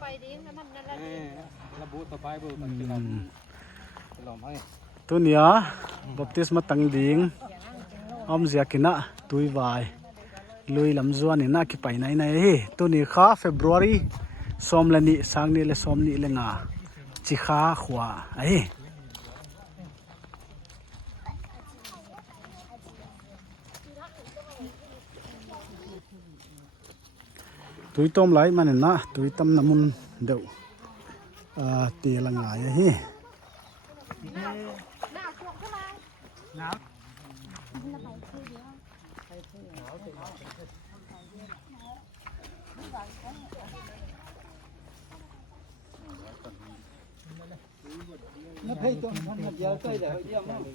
ไปดิมันนั่นแหละระบุต่อไปบุมันจะลอมให้ตัวเนี้ยบัพติสมาตั้งดิ่งอมเสียกินะตุยไวลุยลำจวนนี่น่าคิดไปไหนเฮ้ตัวนี้ข้าเฟบรุรีสมละนี่สังนี่เลยสมนี่เลยงาจิข้าขวาไอ้ตุยต้มไหลมันนะตุยต้มน้ำมันเดี๋ยวตีละงายเฮ้นับให้ตัวมันเยอะใกล้แต่เยี่ยมมากนี่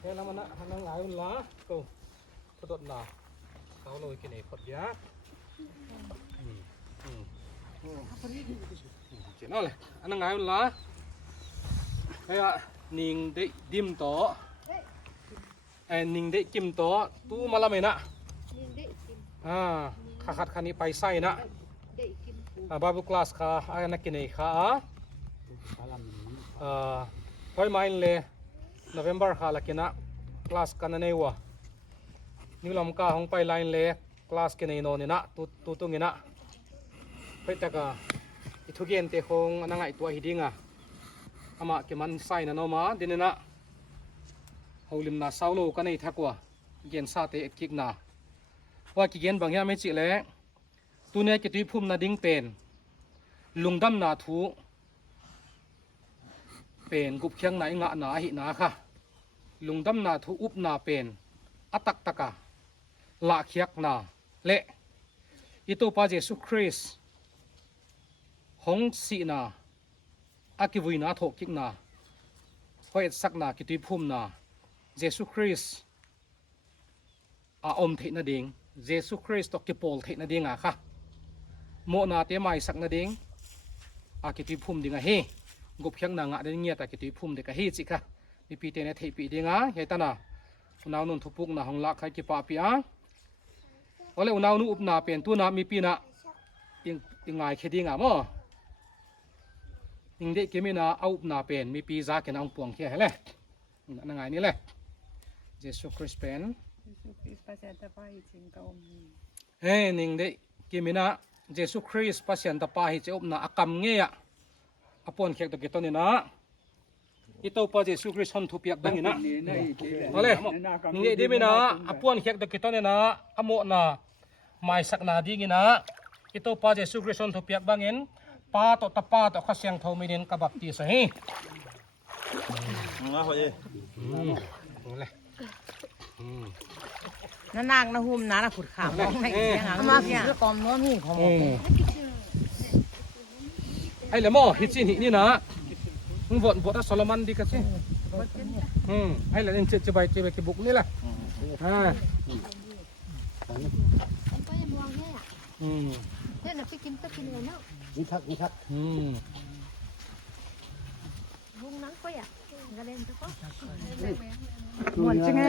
แค่ละมันนะนั่งหลายมันล้าตัวกระโดดหนาเขาเลยกินไอ้ขดยาเจ๋งเลยอันนั่งหลายมันล้าเฮ้ยนิ่งได้ดิมโตนิ่งได้กิมโตตู้มาละไหมนะขัดคันนี้ไปไส้นะบาบุคลาสค่ะไอ้นักกินไอ้ค่ะพอยมาอินเลยNovember ค่ะลักกินะคลาสกันนั่นเองวะนี่ลำกาของไปไลน์เลยคลาสกันในโน่นนี่นะตุตุงี้นะไปแต่ก็อีทุกเย็นเตะคงนั่งไอตัวหิดิ้งอ่ะอามาเก็บมันใส่นะโนมาดินนะหูลิมนาซาโลกันในทักว่าเย็นซาเตะกิกนาว่ากิเย็นบางอย่างไม่จิเลยตัวเนี้ยกิตุยพุ่มนาดิ้งเป็นลุงดำนาทูเป็นกุบเคียงไหนงะหนาหินาค่ะลุงดำนาทูอุบนาเป็นอัตักตะกะละเคียกนาเละอิโตปาเจสุคริสหงสีนาอากิวุยนาโถกิกนาพอเอ็ดสักนากิตุยพุ่มนาเจสุคริสอาอมเทนาดิงเจสุคริสตกิโปลเทนาดิงอ่ะค่ะโมนาเตไม่สักนาดิงอากิตุยพุ่มดิงอ่ะเฮกบเขียงนางะเดินเงียแต่กิตุยพุ่มเด็กก็เฮจิค่ะมีปีเตนเทปีดิงอ่ะเฮตันอ่ะอุณาวนุนทุปุกนาหงลักใครกิปาปีอ่ะเอาเลยอุณาวนุอุปนาเป็นตัวนามีปีน่ะยังไงเคดิงอ่ะมั้งยังเด็กเกมินาเอาอุปนาเป็นมีปีจากกันเอาปวงแค่ไหนเลยนั่งไงนี่เลยเยซูคริสต์เป็นเฮ้ยนิ่งเด็กเกมินาเยซูคริสต์พัศยันตปาหิเจ้าอุปนาอักำเงี้ยอปวนเขียกตะกิตนี่นะอิโตปาเจสุคริสต์ฮันทุเปียกดังนี่นะเอาเลยนี่ดีไหมนะอปวนเขียกตะกิตนี่นะอโมนะไม่สักนาดีงี้นะอิโตปาเจสุคริสต์ฮันทุเปียกบางเงินป้าต่อตาป้าต่อข้าเสียงเท่าไม่เน้นกระบับตีสหิมาพอดีนั่นนางนะหุ่มนะขุดขาวมองในยังไงมาเนี่ยกอมน้อมีของไอ้เหล่าหม้อฮิตสินี่นะมึงบดอัสลามันดีกันสิไอ้เหล่านี้จะไปกี่บุกนี่แหละเนี่ยนะพี่กินตะกินเลยเนาะนี่ทักบุ้งนังก็อยากกระเด็นทุกคนหมดจังไง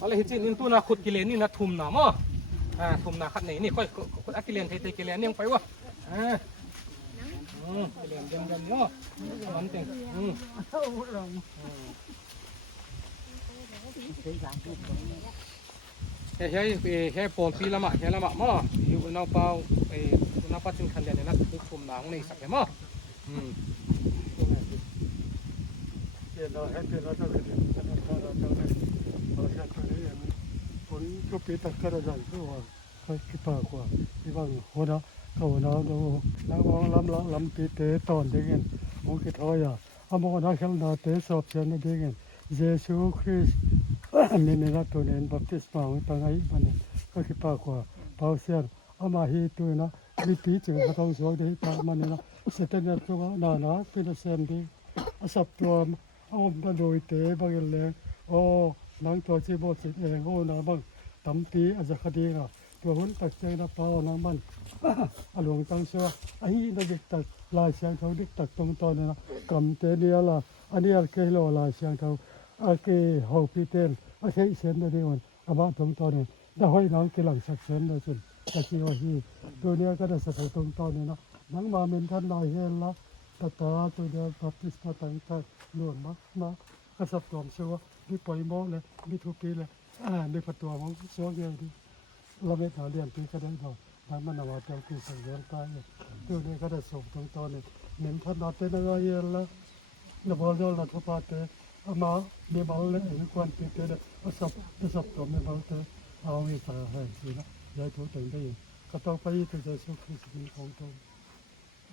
อะไรฮิตสินี่ตัวน่ะขุดกิเลนนี่นะทุ่มหนามั้งทุ่มหนาขัดไหนนี่ค่อยขุดกิเลนเทกิเลนยังไปวะกิเลนยังเนาะมันเต็งเฮ้ปอนปีละมะมั้งอยู่นอกเปล่านอกปัจจุบันเนี่ยนะทุ่มหนาของในสักแค่มั้งคนก็ปีตักกระดานก็ว่าเขาคิดปากว่าที่บ้านหัวนะเขาหัวนะดูแล้วก็ลำปีเตะตอนเด็กเงินผมคิดว่าอย่าอาโมนะเขลนาเตะสอบเชียนเด็กเงินเยซูคริสต์นี่นะตัวนี้บัพติศมาตั้งไงบ้านนี้ก็คิดปากว่าเผาเสียนอามาฮีตัวนะมีปีจึงเขาต้องสวดที่ตามันนี่นะเสด็จเนี่ยตัวนาเป็นเซมดีสับตัวเอามาโดยเตะบางอย่างโอ้นังตัวที่บดสิเองโอ้นาบางตั้มปีอาจจะคดีนะตัว ตัวหุ่นตักใจนะเปล่านังมันอหลวงตั้งเชื่อไอ้นักเด็กตักลายเสียงเขาเด็กตักตรงตอนนี้นะกำเตเนียละอันนี้อะไรโลลายเสียงเขาอะไรหอบพีเตนอะไรเส้นเดียวกันอามาตรงตอนนี้ได้ให้น้องกินหลังสักเส้นเลยจนตะกี้ว่าที่ตัวเนี้ยก็ได้สักตรงตอนนี้นะนังมาเป็นท่านนายเฮลละตาตัวเดียวบัพติสมาตั้งแต่หลวงมาก็สับตัวเชื่อว่ามีปล่อยโม่เลยมีทุกปีเลยมีประตูของสวงเดียวดีเราไม่ถาเรียนปีก็ได้ดอกนังมันเอามาเต็มที่สังเกตไปตัวนี้ก็ได้ส่งตรงตอนนี้เหม็นท่านนอนเต้นอะไรเฮลละนบอลโดนละทุบปาเตอามาเดี๋ยวบอลเลยมีคนปีเตเลยสับตัวไม่บอลเตเอาอีกสายให้สินะยายถูกแต่งได้ก็ต้องไปที่จะสุขสิ่งของตน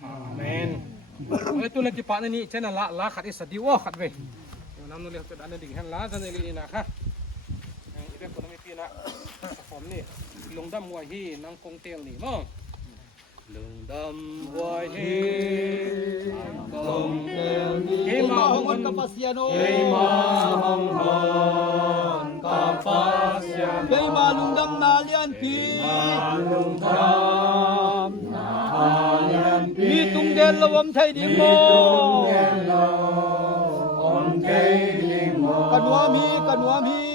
Amen. Itu lagi pak ni channel la khat is di wa khat ve. Nam nu le pe dan ding han la dan ni na kha. Ang ibe ko nami pina form ni lungdam wa hi nang kong tel ni mo. Lungdam wa hi kong tel ni he ma hong kapasiano he ma hong kapasiano he ma lungdam na lian pi lungdam mi tung đen là om thay điên mô cần hoa mi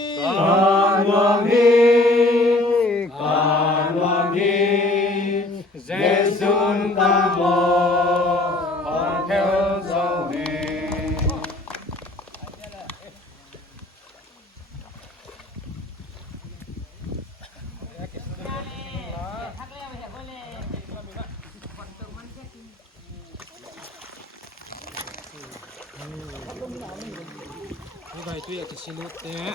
Giêsu ca mô con theo dấu đi Vậy tôi cái xin lỗi thế.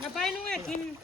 Ngà bay luôn à kinh.